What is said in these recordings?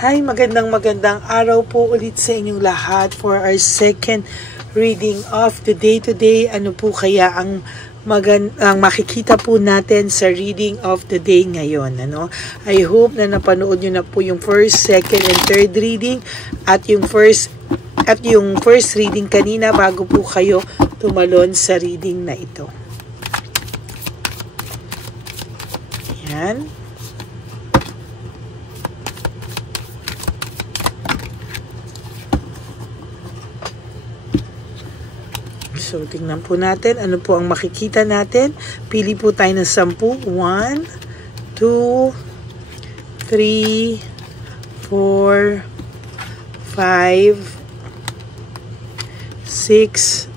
Hi, magandang araw po ulit sa inyong lahat for our second reading of the day today. Ano po kaya ang makikita po natin sa reading of the day ngayon, ano? I hope na napanood nyo na po yung first, second, and third reading at yung first reading kanina bago po kayo tumalon sa reading na ito. Yan. So, tingnan po natin ano po ang makikita natin. Pili po tayo ng 10. 1, 2, 3, 4, 5, 6,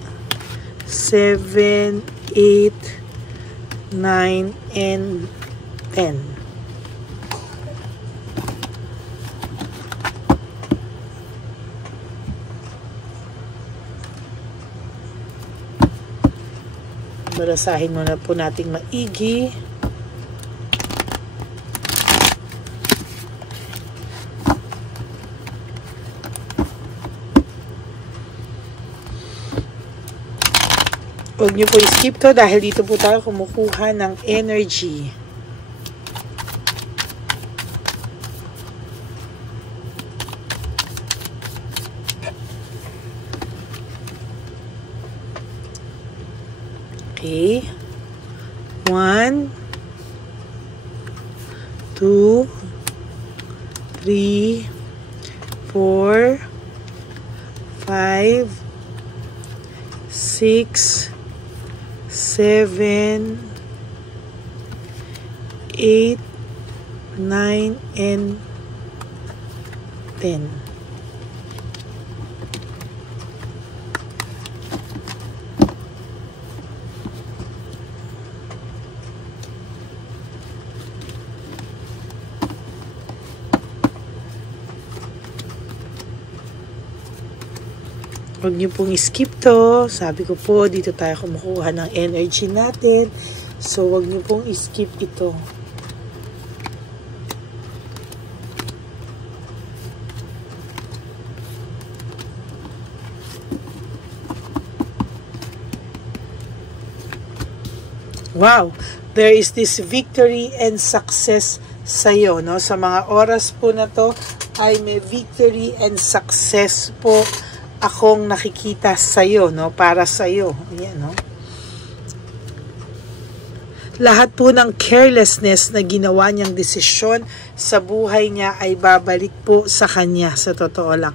7, 8, 9, and 10. Barasahin muna po nating maigi. Huwag niyo po i-skip to dahil dito po tayo kumukuha ng energy. Okay. 1, 2, 3, 4, 5, 6, 7, 8, 9, and 10. Huwag niyo pong skip to. Sabi ko po, dito tayo kumukuha ng energy natin. So, huwag niyo pong skip ito. Wow! There is this victory and success sa'yo, no? Sa mga oras po na to, ay may victory and success po akong nakikita sa'yo, no? Para sa'yo. Ayan, no? Lahat po ng carelessness na ginawa niyang desisyon sa buhay niya ay babalik po sa kanya, sa totoo lang.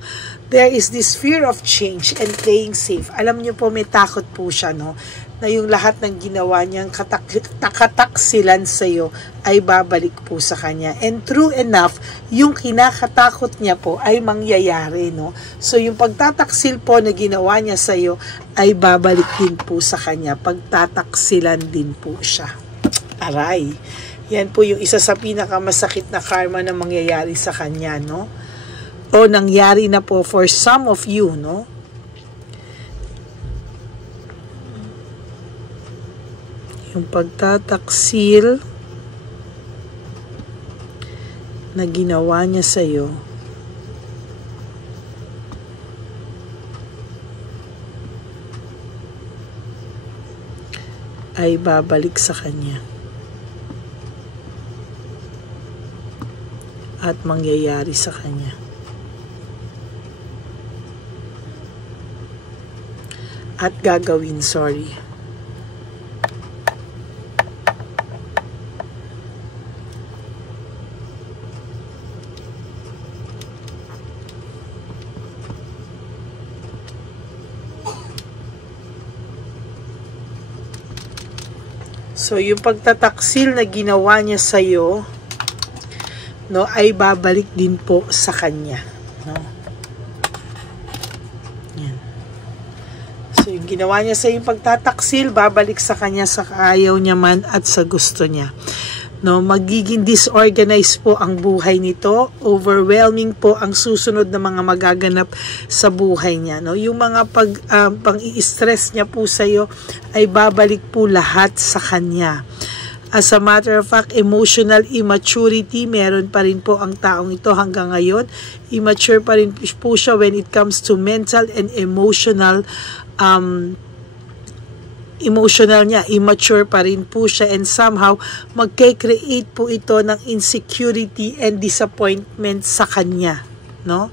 There is this fear of change and playing safe. Alam niyo po, may takot po siya, no? Na yung lahat ng ginawa niyang kataksilan sa'yo ay babalik po sa kanya. And true enough, yung kinakatakot niya po ay mangyayari, no? So, yung pagtataksil po na ginawa niya sa'yo ay babalik din po sa kanya. Pagtataksilan din po siya. Aray! Yan po yung isa sa pinakamasakit na karma na mangyayari sa kanya, no? O nangyari na po for some of you, no? Yung pagtataksil na ginawa niya sa'yo ay babalik sa kanya at mangyayari sa kanya. At gagawin, sorry. So, yung pagtataksil na ginawa niya sa'yo, no, ay babalik din po sa kanya. No? Yan. So, yung ginawa niya sa'yo yung pagtataksil, babalik sa kanya sa ayaw niya man at sa gusto niya. No, magiging disorganized po ang buhay nito, overwhelming po ang susunod na mga magaganap sa buhay niya, no. Yung mga pang-i-stress niya po sa iyo ay babalik po lahat sa kanya. As a matter of fact, emotional immaturity, meron pa rin po ang taong ito hanggang ngayon. Immature pa rin po siya when it comes to mental and emotional niya, immature pa rin po siya, and somehow magke-create po ito ng insecurity and disappointment sa kanya, no?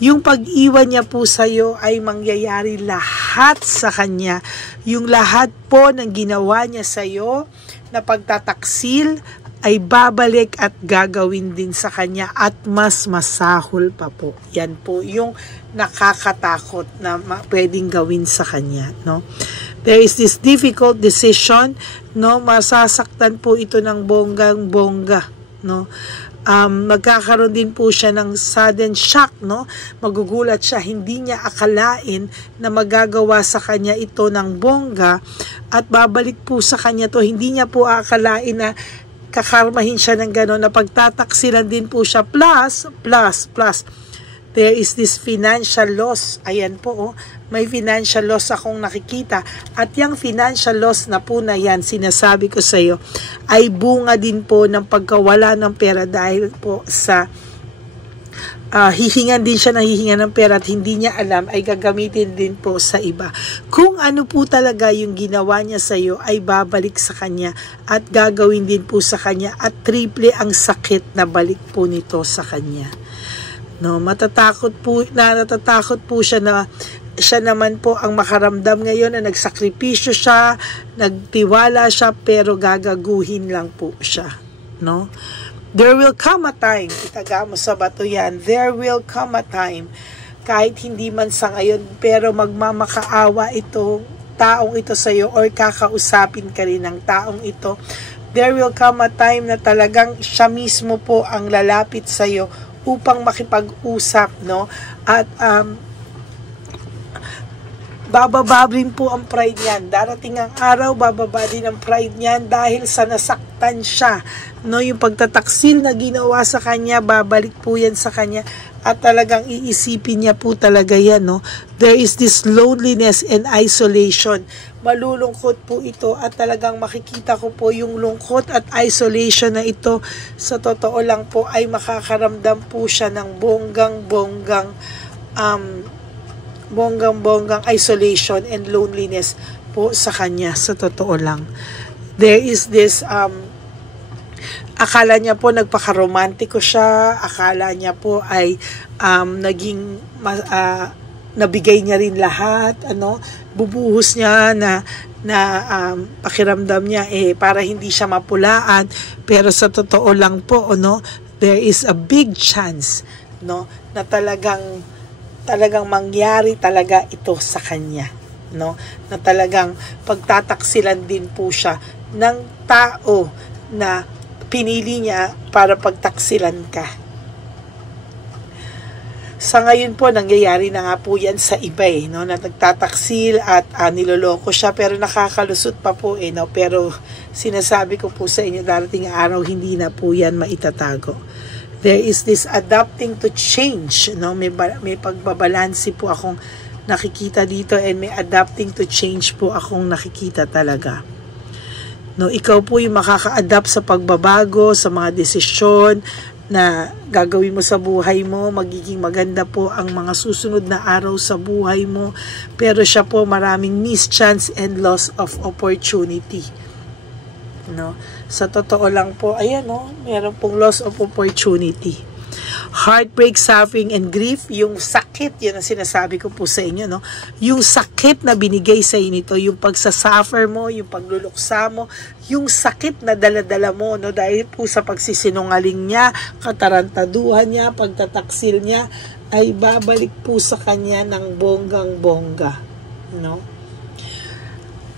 Yung pag-iwan niya po sa iyo ay mangyayari lahat sa kanya. Yung lahat po ng ginawa niya sa iyo na pagtataksil ay babalik at gagawin din sa kanya at mas masahol pa po. Yan po yung nakakatakot na pwedeng gawin sa kanya, no? There is this difficult decision, no? Masasaktan po ito ng bonggang-bongga, no? Magkakaroon din po siya ng sudden shock, no? Magugulat siya, hindi niya akalain na magagawa sa kanya ito ng bongga at babalik po sa kanya to. Hindi niya po akalain na kakarmahin siya ng gano'n, na pagtataksilan din po siya, plus there is this financial loss. Ayan po, oh, may financial loss akong nakikita, at yung financial loss na po na yan, sinasabi ko sa iyo, ay bunga din po ng pagkawala ng pera dahil po sa hihingan din siya ng pera at hindi niya alam, ay gagamitin din po sa iba. Kung ano po talaga yung ginawa niya sa iyo ay babalik sa kanya at gagawin din po sa kanya, at triple ang sakit na balik po nito sa kanya. No, natatakot po siya na siya naman po ang makaramdam ngayon na nagsakripisyo siya, nagtiwala siya, pero gagaguhin lang po siya, no? There will come a time, itaga mo sa bato yan, there will come a time, kahit hindi man sa ngayon, pero magmamakaawa itong taong ito sa iyo, or kakausapin ka rin ng taong ito. There will come a time na talagang siya mismo po ang lalapit sa iyo upang makipag-usap, no? At bababa rin po ang pride niyan. Darating ang araw, bababa din ang pride niyan dahil sa nasaktan siya, no? Yung pagtataksil na ginawa sa kanya, babalik po yan sa kanya, at talagang iisipin niya po talaga yan, no? There is this loneliness and isolation. Malulungkot po ito, at talagang makikita ko po yung lungkot at isolation na ito. Sa totoo lang po ay makakaramdam po siya ng bonggang-bonggang isolation and loneliness po sa kanya. Sa totoo lang, there is this akala niya po nagpaka-romantiko siya, akala niya po ay naging nabigay niya rin lahat, ano, bubuhos niya na pakiramdam niya para hindi siya mapulaan, pero sa totoo lang po, no, there is a big chance, no, na talagang mangyari talaga ito sa kanya, no, na talagang pagtataksilan din po siya ng tao na pinili niya para pagtaksilan ka. Sa ngayon po, nangyayari na nga po yan sa iba, no, na nagtataksil at niloloko siya, pero nakakalusot pa po, no, pero sinasabi ko po sa inyo, darating araw, hindi na po yan maitatago. There is this adapting to change, no, may pagbabalansi po akong nakikita dito, and may adapting to change po akong nakikita talaga. No, ikaw po yung makaka-adapt sa pagbabago, sa mga desisyon na gagawin mo sa buhay mo. Magiging maganda po ang mga susunod na araw sa buhay mo, pero siya po maraming mischance and loss of opportunity, no? Sa totoo lang po, ayan, no, meron pong loss of opportunity. Heartbreak, suffering, and grief, yung sakit, yun ang sinasabi ko po sa inyo, no? Yung sakit na binigay sa inyo nito, yung pagsasuffer mo, yung pagluluksa mo, yung sakit na daladala mo, no? Dahil po sa pagsisinungaling niya, katarantaduhan niya, pagtataksil niya, ay babalik po sa kanya ng bonggang-bongga, no?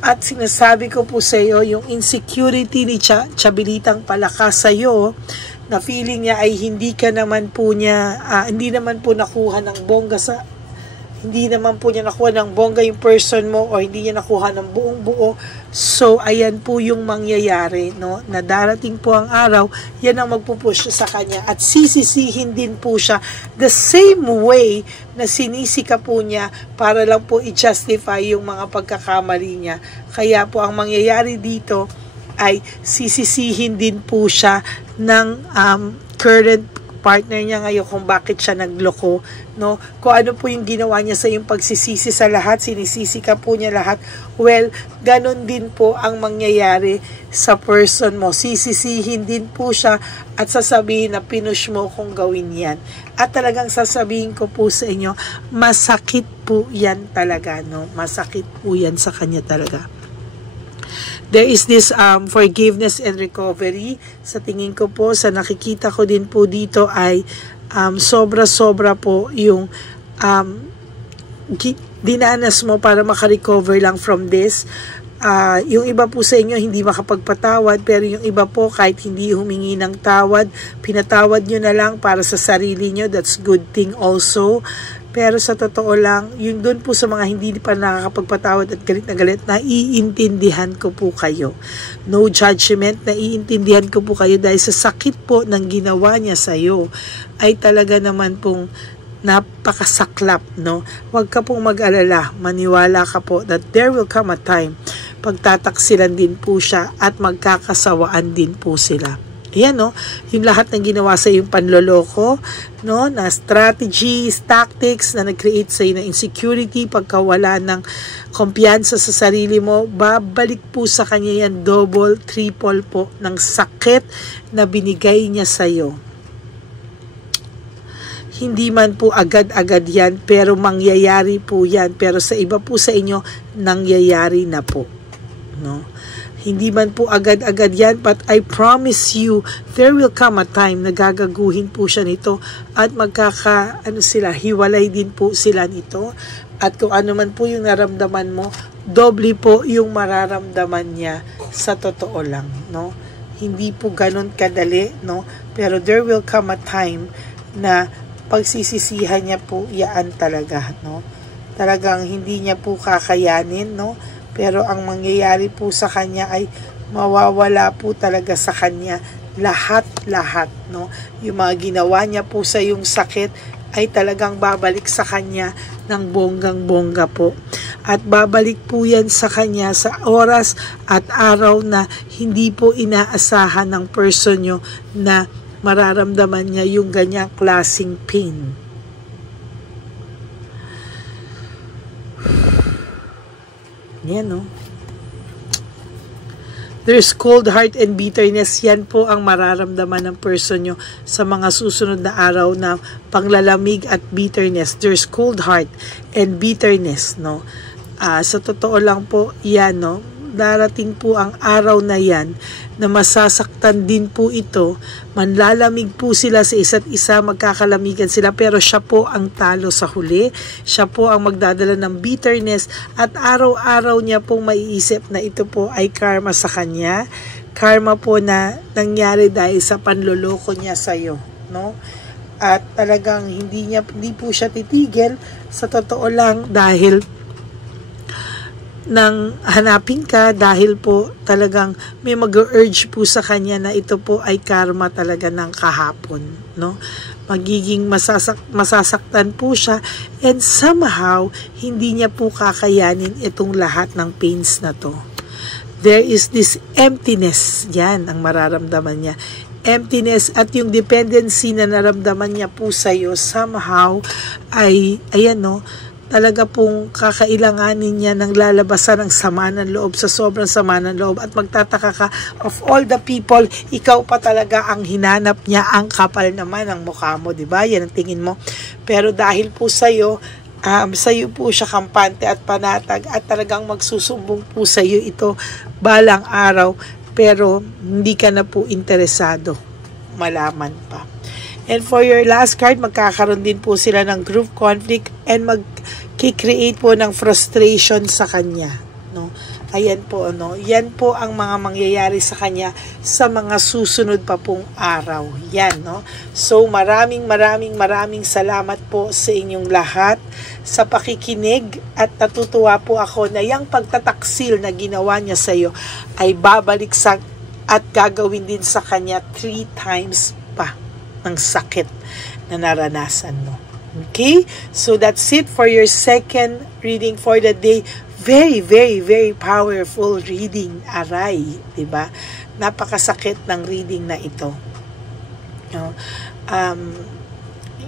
At sinasabi ko po sa iyo, yung insecurity ni Chabilitang Palakas sa iyo, na feeling niya ay hindi naman po nakuha ng bongga yung person mo, o hindi niya nakuha ng buong buo. So ayan po yung mangyayari, no, na darating po ang araw, yan ang magpupush sa kanya, at sisisihin din po siya the same way na sinisika po niya para lang po i-justify yung mga pagkakamali niya. Kaya po ang mangyayari dito ay sisisihin din po siya ng current partner niya ngayon kung bakit siya nagloko, no? Kung ano po yung ginawa niya sa yung pagsisisi sa lahat, sinisisi ka po niya lahat. Well, ganon din po ang mangyayari sa person mo. Sisisihin din po siya at sasabihin na pinush mo kung gawin yan. At talagang sasabihin ko po sa inyo, masakit po yan talaga, no? Masakit po yan sa kanya talaga. There is this forgiveness and recovery. Sa tingin ko po, sa nakikita ko din po dito ay sobra-sobra po yung dinanas mo para makarecover lang from this. Yung iba po sa inyo hindi makapagpatawad, pero yung iba po kahit hindi humingi ng tawad, pinatawad nyo na lang para sa sarili nyo. That's good thing also. Pero sa totoo lang, yung doon po sa mga hindi pa nakakapagpatawad at galit na galit, naiintindihan ko po kayo. No judgment, naiintindihan ko po kayo dahil sa sakit po ng ginawa niya sa'yo ay talaga naman pong napakasaklap, no? Huwag ka pong mag-alala, maniwala ka po that there will come a time pagtataksilan din po siya at magkakasawaan din po sila. Ayan, no? Yung lahat ng ginawa sa yung panloloko, no? Na strategies, tactics na nag-create sa iyo ng insecurity, pagkawala ng kumpiyansa sa sarili mo, babalik po sa kanya yan double, triple po ng sakit na binigay niya sa iyo. Hindi man po agad-agad yan, pero mangyayari po yan. Pero sa iba po sa inyo, nangyayari na po, no? Hindi man po agad-agad yan, but I promise you, there will come a time na gagaguhin po siya nito at hiwalay din po sila nito. At kung ano man po yung naramdaman mo, doble po yung mararamdaman niya sa totoo lang, no? Hindi po ganun kadali, no? Pero there will come a time na pagsisisihan niya po yaan talaga, no? Talagang hindi niya po kakayanin, no? Pero ang mangyayari po sa kanya ay mawawala po talaga sa kanya lahat-lahat, no? Yung mga ginawa niya po sa yung sakit ay talagang babalik sa kanya ng bonggang-bongga po. At babalik po yan sa kanya sa oras at araw na hindi po inaasahan ng person nyo na mararamdaman niya yung ganyang klaseng pain. Yan, no? There's cold heart and bitterness. Yan po ang mararamdaman ng person nyo sa mga susunod na araw na panglalamig at bitterness. There's cold heart and bitterness, no? Sa totoo lang po, yan, no? Darating po ang araw na yan na masasaktan din po ito. Manlalamig po sila sa isa't isa, magkakalamigan sila, pero siya po ang talo sa huli. Siya po ang magdadala ng bitterness at araw-araw niya pong maiisip na ito po ay karma sa kanya. Karma po na nangyari dahil sa panloloko niya sa'yo, no? At talagang hindi po siya titigil sa totoo lang dahil nang hanapin ka, dahil po talagang may mag-urge po sa kanya na ito po ay karma talaga ng kahapon, no? Magiging masasaktan po siya and somehow hindi niya po kakayanin itong lahat ng pains na to. There is this emptiness, yan ang mararamdaman niya. Emptiness at yung dependency na naramdaman niya po sa'yo somehow ay, ayan, no? Talaga pong kakailanganin niya ng lalabasan ng sama ng loob sa sobrang sama ng loob at magtataka ka, of all the people, ikaw pa talaga ang hinanap niya, ang kapal naman ng mukha mo, diba? Yan ang tingin mo. Pero dahil po sa'yo po siya kampante at panatag at talagang magsusumbong po sa'yo ito balang araw, pero hindi ka na po interesado malaman pa. And for your last card, magkakaroon din po sila ng group conflict and mag-create po ng frustration sa kanya, no? Ayan po, no? Yan po ang mga mangyayari sa kanya sa mga susunod pa pong araw. Yan, no? So, maraming salamat po sa inyong lahat sa pakikinig at natutuwa po ako na yung pagtataksil na ginawa niya sa iyo ay babalik at gagawin din sa kanya 3 times pa ng sakit na naranasan mo. Okay? So that's it for your second reading for the day. Very, very, very powerful reading, aray, 'di ba? Napakasakit ng reading na ito. No?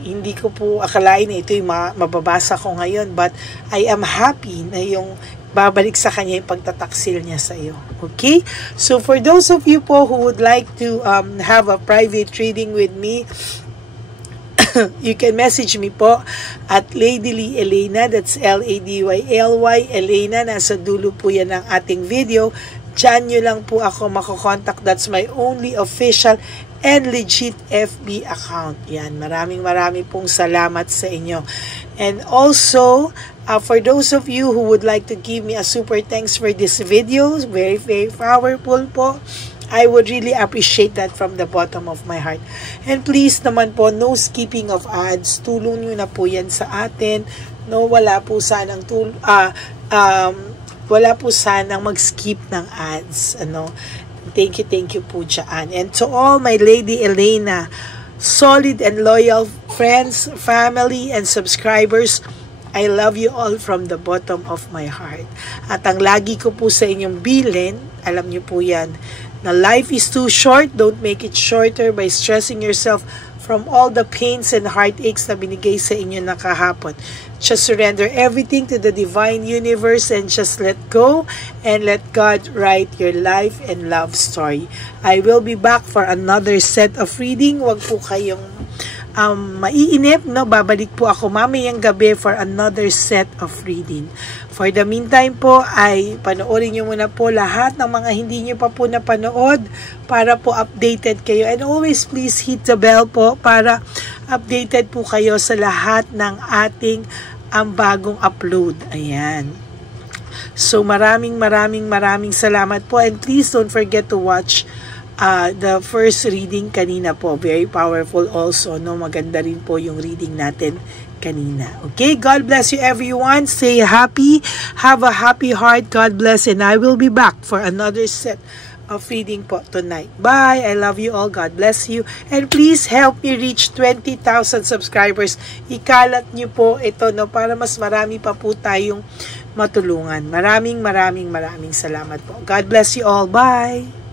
Hindi ko po akalain na ito yung mababasa ko ngayon, but I am happy na yung babalik sa kanya yung pagtataksil niya sa iyo. Okay? So for those of you po who would like to have a private reading with me, you can message me po at Lady Lee Elena, that's Ladyly, Elena, nasa dulo po yan ng ating video. Diyan nyo lang po ako makokontak. That's my only official and legit FB account. Yan, maraming pong salamat sa inyo. And also, for those of you who would like to give me a super thanks for this video, very, very powerful po, I would really appreciate that from the bottom of my heart. And please naman po, no skipping of ads. Tulong nyo na po yan sa atin. No, wala po sanang wala po sanang mag-skip ng ads. Ano? Thank you po dyan. And to all my Lady Elena, solid and loyal friends, family, and subscribers, I love you all from the bottom of my heart. At ang lagi ko po sa inyong bilin, alam niyo po yan, na life is too short. Don't make it shorter by stressing yourself from all the pains and heartaches na binigay sa inyo na kahapon. Just surrender everything to the divine universe and just let go and let God write your life and love story. I will be back for another set of reading. Huwag po kayong maiinip, no? Babalik po ako mamayang gabi for another set of reading. For the meantime po, ay panoorin nyo muna po lahat ng mga hindi nyo pa po napanood para po updated kayo. And always please hit the bell po para updated po kayo sa lahat ng ating bagong upload. Ayan. So maraming salamat po. And please don't forget to watch the first reading kanina po. Very powerful also, no? Maganda rin po yung reading natin kanina. Okay, God bless you everyone. Stay happy. Have a happy heart. God bless, and I will be back for another set of reading po tonight. Bye. I love you all. God bless you. And please help me reach 20,000 subscribers. Ikalat niyo po ito, no, para mas marami pa po tayong matulungan. Maraming salamat po. God bless you all. Bye.